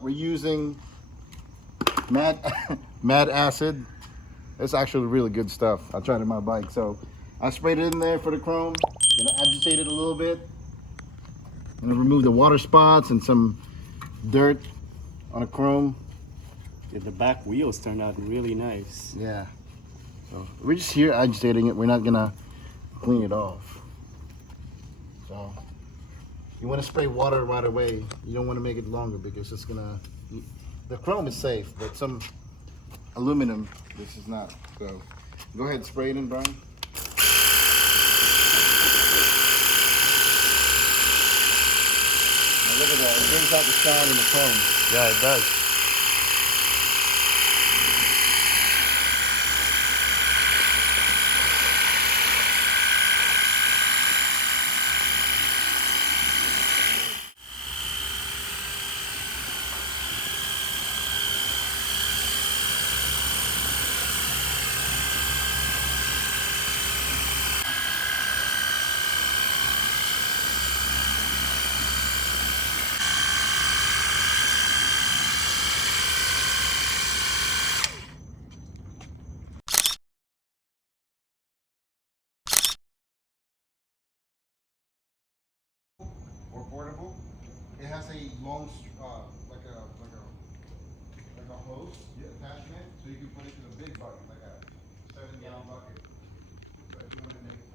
we're using Mad Mad Acid. It's actually really good stuff. I tried it on my bike. So I sprayed it in there for the chrome. Gonna agitate it a little bit. Gonna remove the water spots and some dirt on the chrome. Yeah, the back wheels turned out really nice. Yeah. So we're just here agitating it. We're not gonna clean it off. So you want to spray water right away. You don't want to make it longer because it's gonna. The chrome is safe, but some aluminum, this is not. So go ahead, spray it in, Brian. Now look at that. It brings out the shine in the chrome. Yeah, it does. Or portable. It has a long, like a hose attachment, so you can put it to the big bucket, like a 7-gallon bucket. So if you want to make it